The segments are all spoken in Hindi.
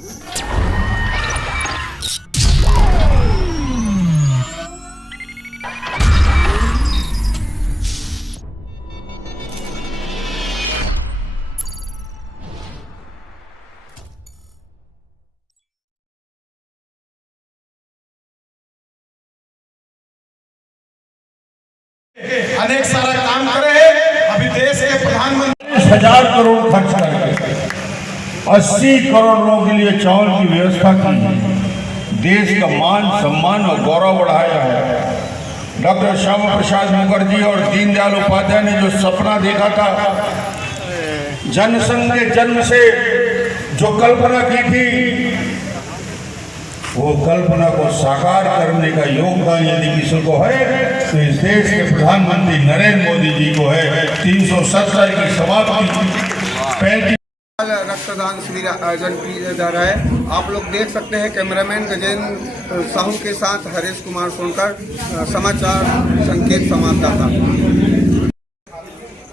अनेक सारा काम करे। अभी देश के प्रधानमंत्री 10,000 करोड़ खर्च करके 80 करोड़ लोगों के लिए चावल की व्यवस्था की, देश का मान सम्मान और गौरव बढ़ाया है। डॉक्टर श्यामा प्रसाद मुखर्जी और दीनदयाल उपाध्याय ने जो सपना देखा था, जनसंघ के जन्म से जो कल्पना की थी, वो कल्पना को साकार करने का योगदान यदि किसी को है तो इस देश के प्रधानमंत्री नरेंद्र मोदी जी को है। 370 की समाप्ति 35 रक्तदान शिविर आयोजन किया जा रहा है। आप लोग देख सकते हैं कैमरामैन गजेंद्र साहू के साथ हरीश कुमार सोनकर, समाचार संकेत संवाददाता।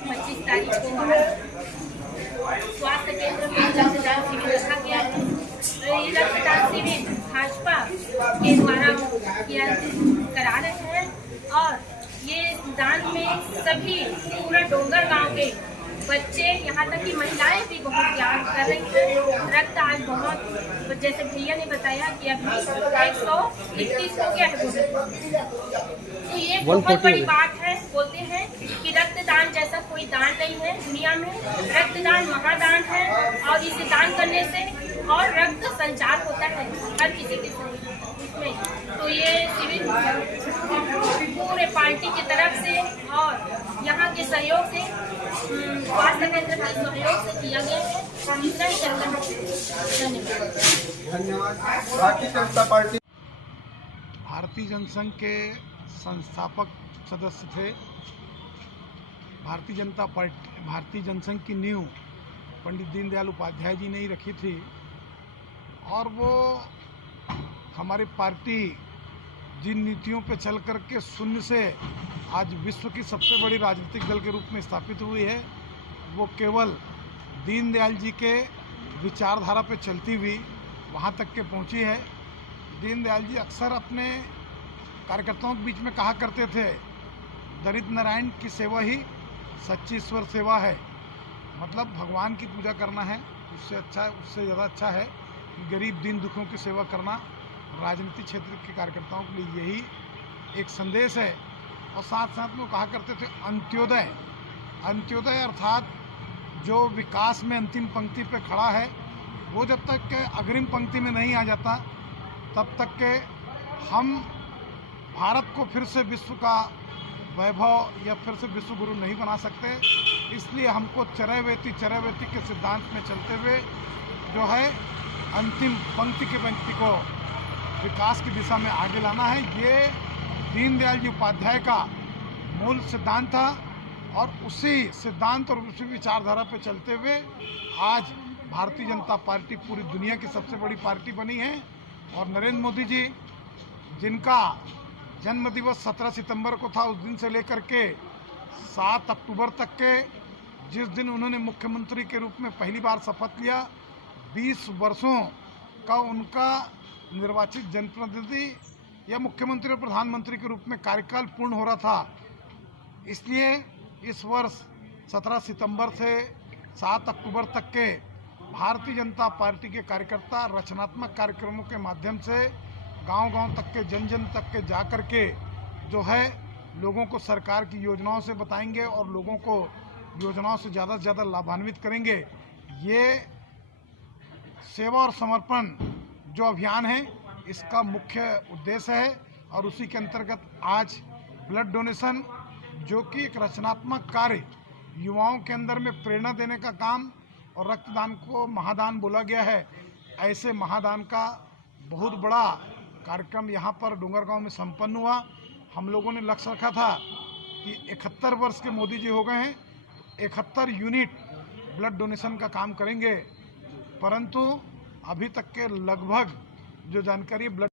25 तारीख को स्वास्थ्य केंद्र में रक्तदान शिविर रखा गया है। ये रक्तदान शिविर भाजपा के द्वारा करा रहे हैं और ये दान में सभी पूरा डोंगर गांव के बच्चे, यहाँ तक कि महिलाएं भी बहुत त्याग कर रही हैं। रक्त आज बहुत, जैसे भैया ने बताया कि अभी 131 हो गया है। तो ये बहुत बड़ी बात है। बोलते हैं कि रक्तदान जैसा कोई दान नहीं है दुनिया में। रक्तदान महादान है और इसे दान करने से और रक्त संचार होता है हर किसी के इसमें। तो ये शिविर पूरे पार्टी की तरफ से और यहाँ के सहयोग से, स्वास्थ्य केंद्र के सहयोग से किया गया है। इतना ही कहना है। धन्यवाद। भारतीय जनता पार्टी, भारतीय जनसंघ के संस्थापक सदस्य थे। भारतीय जनसंघ की नींव पंडित दीनदयाल उपाध्याय जी ने ही रखी थी और वो हमारी पार्टी जिन नीतियों पे चल कर के शून्य से आज विश्व की सबसे बड़ी राजनीतिक दल के रूप में स्थापित हुई है, वो केवल दीनदयाल जी के विचारधारा पे चलती हुई वहाँ तक के पहुँची है। दीनदयाल जी अक्सर अपने कार्यकर्ताओं के बीच में कहा करते थे, दरिद्र नारायण की सेवा ही सच्ची ईश्वर सेवा है। मतलब भगवान की पूजा करना है, उससे अच्छा है, उससे ज़्यादा अच्छा है कि गरीब दीन दुखों की सेवा करना। राजनीतिक क्षेत्र के कार्यकर्ताओं के लिए यही एक संदेश है। और साथ साथ में वो कहा करते थे अंत्योदय अर्थात जो विकास में अंतिम पंक्ति पे खड़ा है, वो जब तक के अग्रिम पंक्ति में नहीं आ जाता तब तक के हम भारत को फिर से विश्व का वैभव या फिर से विश्व गुरु नहीं बना सकते। इसलिए हमको चरैवेति के सिद्धांत में चलते हुए जो है अंतिम पंक्ति के व्यक्ति को विकास की दिशा में आगे लाना है। ये दीनदयाल जी उपाध्याय का मूल सिद्धांत था और उसी सिद्धांत और उसी विचारधारा पे चलते हुए आज भारतीय जनता पार्टी पूरी दुनिया की सबसे बड़ी पार्टी बनी है। और नरेंद्र मोदी जी, जिनका जन्म दिवस 17 सितंबर को था, उस दिन से लेकर के 7 अक्टूबर तक के, जिस दिन उन्होंने मुख्यमंत्री के रूप में पहली बार शपथ लिया, 20 वर्षों का उनका निर्वाचित जनप्रतिनिधि या मुख्यमंत्री और प्रधानमंत्री के रूप में कार्यकाल पूर्ण हो रहा था। इसलिए इस वर्ष 17 सितंबर से 7 अक्टूबर तक के भारतीय जनता पार्टी के कार्यकर्ता रचनात्मक कार्यक्रमों के माध्यम से गांव-गांव तक के, जन तक के जा कर के जो है लोगों को सरकार की योजनाओं से बताएंगे और लोगों को योजनाओं से ज़्यादा लाभान्वित करेंगे। ये सेवा और समर्पण जो अभियान है, इसका मुख्य उद्देश्य है और उसी के अंतर्गत आज ब्लड डोनेशन, जो कि एक रचनात्मक कार्य, युवाओं के अंदर में प्रेरणा देने का काम, और रक्तदान को महादान बोला गया है। ऐसे महादान का बहुत बड़ा कार्यक्रम यहाँ पर डोंगरगांव में संपन्न हुआ। हम लोगों ने लक्ष्य रखा था कि 71 वर्ष के मोदी जी हो गए हैं, 71 यूनिट ब्लड डोनेशन का काम करेंगे, परंतु अभी तक के लगभग जो जानकारी ब्लड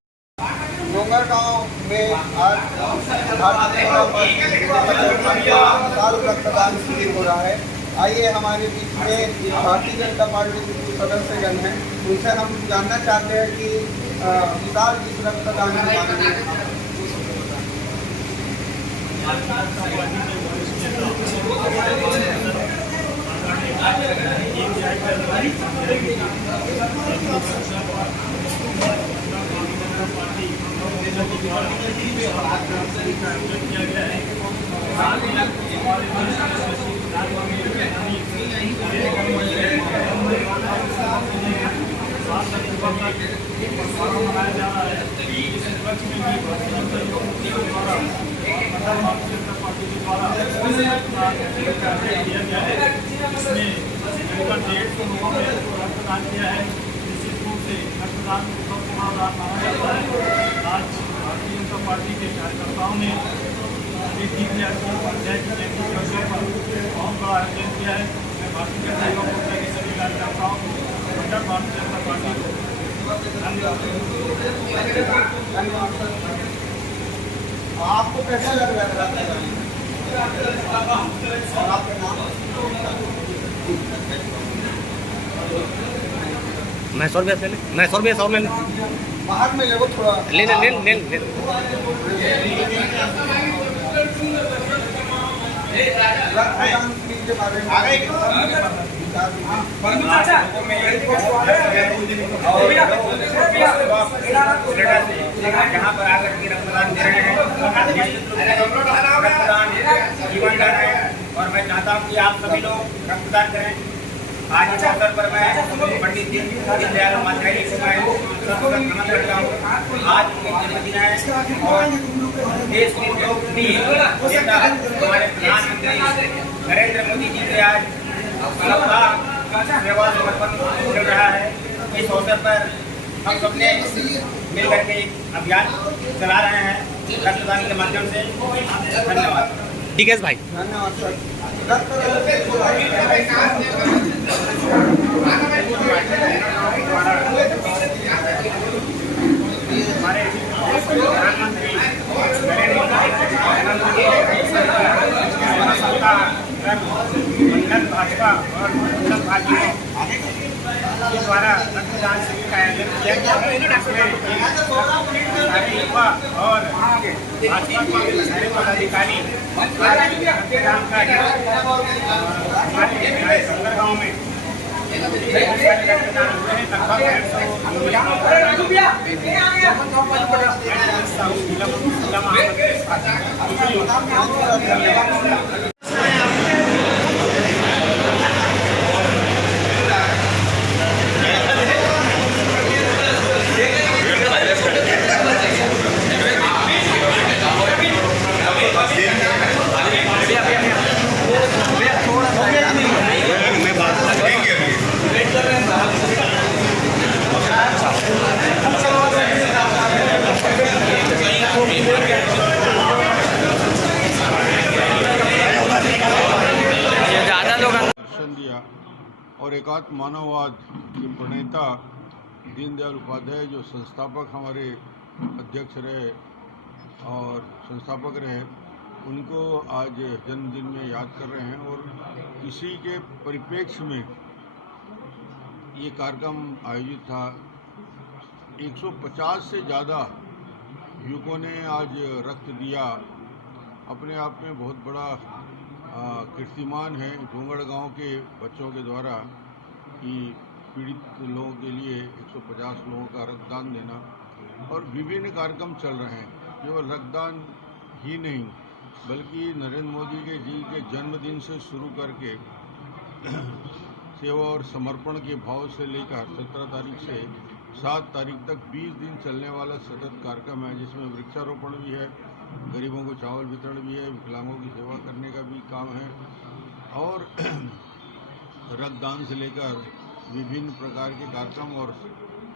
डोंगरगांव में आज भारतीय जनता पार्टी रक्तदान शिविर हो रहा है। आइए हमारे बीच में भारतीय जनता पार्टी के कुछ सदस्यगण हैं, उनसे हम जानना चाहते हैं कि विशाल इस रक्तदान के बारे में। रक्तदान किया है, निश्चित रूप से रक्तदान सबसे बड़ा माना जाता है। आज भारतीय जनता पार्टी के कार्यकर्ताओं ने दीनदयाल उपाध्याय की जयंती के अवसर पर बहुत बड़ा आयोजन किया है। मैं भारतीय जनता युवा मोर्चा के सभी कार्यकर्ताओं को, मंडल भारतीय जनता पार्टी को धन्यवाद। आपको कैसा लग रहा है और आपका नाम? मैं 100 रुपया ले, मैं 100 रुपया 100 ले बाहर में ले वो थोड़ा ले ले ले ले ले। रक्तदान के बारे में यहाँ पर आकर के रक्तदान दे रहे हैं। रक्तदान जीवन दान है और मैं चाहता हूँ कि आप सभी लोग रक्तदान करें। आज इस अवसर पर मैं पंडित दीनदयाल उपाध्याय जी को मैं नमन करता हूँ। आज उनके जन्मदिन है और देश के लोकप्रिय नेता हमारे प्रधानमंत्री नरेंद्र मोदी जी के आज सबका सेवा समर्पण चल रहा है। इस अवसर पर हम सबने मिलकर के एक अभियान चला रहे हैं रक्तदान के माध्यम से। धन्यवाद। ठीक है भाई, धन्यवाद सर। हमारे प्रधानमंत्री नरेंद्र मोदी भाजपा और भाजपा के द्वारा रक्तदान शिविर का आयोजन किया गया है। युवा और भाजपा के सारे पदाधिकारी रक्तदान का हमारे संगर गाँव में रक्तदान हुए हैं। लगभग और एकात्म मानववाद के प्रणेता दीनदयाल उपाध्याय जो संस्थापक हमारे अध्यक्ष रहे और संस्थापक रहे, उनको आज जन्मदिन में याद कर रहे हैं। और इसी के परिप्रेक्ष्य में ये कार्यक्रम आयोजित था। 150 से ज़्यादा युवकों ने आज रक्त दिया। अपने आप में बहुत बड़ा कीर्तिमान है डोंगड़ गांव के बच्चों के द्वारा कि पीड़ित लोगों के लिए 150 लोगों का रक्तदान देना। और विभिन्न कार्यक्रम चल रहे हैं, केवल रक्तदान ही नहीं बल्कि नरेंद्र मोदी जी के जन्मदिन से शुरू करके सेवा और समर्पण के भाव से लेकर 17 तारीख से 7 तारीख तक 20 दिन चलने वाला सतत कार्यक्रम है, जिसमें वृक्षारोपण भी है, गरीबों को चावल वितरण भी है, विकलांगों की सेवा करने का भी काम है और रक्तदान से लेकर विभिन्न प्रकार के कार्यक्रम। और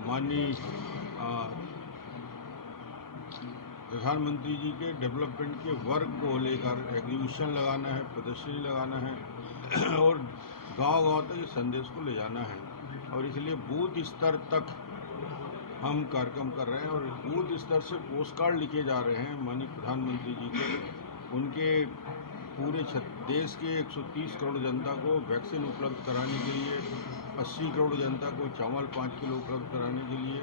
माननीय प्रधानमंत्री जी के डेवलपमेंट के वर्क को लेकर एग्जीबिशन लगाना है, प्रदर्शनी लगाना है और गांव-गांव तक इस संदेश को ले जाना है। और इसलिए बूथ स्तर तक हम कार्यक्रम कर रहे हैं और बूथ स्तर से पोस्ट कार्ड लिखे जा रहे हैं माननीय प्रधानमंत्री जी के, उनके पूरे देश के 130 करोड़ जनता को वैक्सीन उपलब्ध कराने के लिए, 80 करोड़ जनता को चावल 5 किलो उपलब्ध कराने के लिए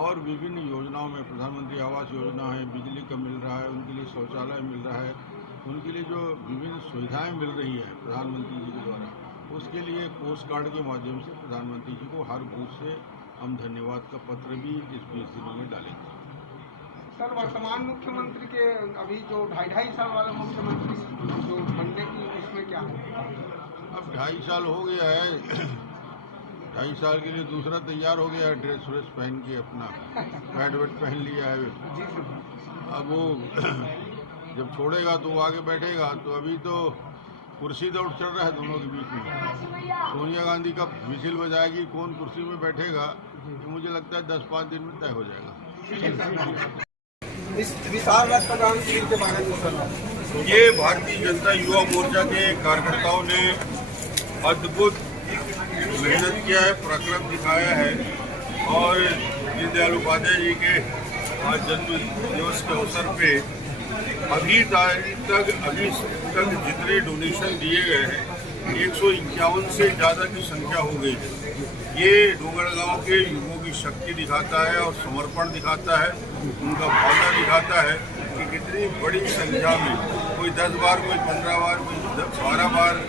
और विभिन्न योजनाओं में प्रधानमंत्री आवास योजना है, बिजली का मिल रहा है, उनके लिए शौचालय मिल रहा है, उनके लिए जो विभिन्न सुविधाएं मिल रही है प्रधानमंत्री जी के द्वारा, उसके लिए पोस्ट कार्ड के माध्यम से प्रधानमंत्री जी को हर बूथ से हम धन्यवाद का पत्र भी इस 20 दिनों में डालेंगे। सर, वर्तमान मुख्यमंत्री के अभी जो 2.5 साल वाले मुख्यमंत्री जो बनने की उसमें क्या है? अब 2.5 साल हो गया है, 2.5 साल के लिए दूसरा तैयार हो गया है, ड्रेस व्रेस पहन के अपना पैड वेट पहन लिया है। अब वो जब छोड़ेगा तो वो आगे बैठेगा, तो अभी तो कुर्सी दौड़ चल रहा है दोनों के बीच में। सोनिया गांधी का विसिल बजाएगी, कौन कुर्सी में बैठेगा, तो मुझे लगता है 10-5 दिन में तय हो जाएगा। इस विशाल रक्तदान शिविर के बारे में सर, ये भारतीय जनता युवा मोर्चा के कार्यकर्ताओं ने अद्भुत मेहनत किया है, पराक्रम दिखाया है और दीनदयाल उपाध्याय जी के जन्म दिवस के अवसर पे अभी तक जितने डोनेशन दिए गए हैं 151 से ज़्यादा की संख्या हो गई है। ये डोंगरगांव के युवकों की शक्ति दिखाता है और समर्पण दिखाता है, उनका भावना दिखाता है कि कितनी बड़ी संख्या में कोई 10 बार, कोई 15 बार, कोई 12 बार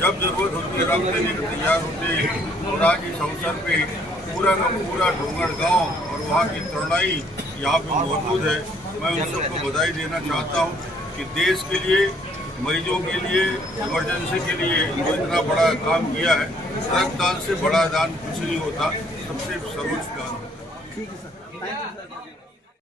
जब जरूरत होती है रक्त देने को तैयार होते हैं। और आज इस अवसर पे पूरा का पूरा डोंगरगांव और वहाँ की तरुणाई यहाँ पे मौजूद है। मैं उन सबको बधाई देना चाहता हूँ कि देश के लिए, मरीजों के लिए, इमरजेंसी के लिए जो इतना बड़ा काम किया है। रक्तदान से बड़ा दान कुछ नहीं होता, सबसे सर्वोच्च दान होता है। ठीक है सर, थैंक यू सर।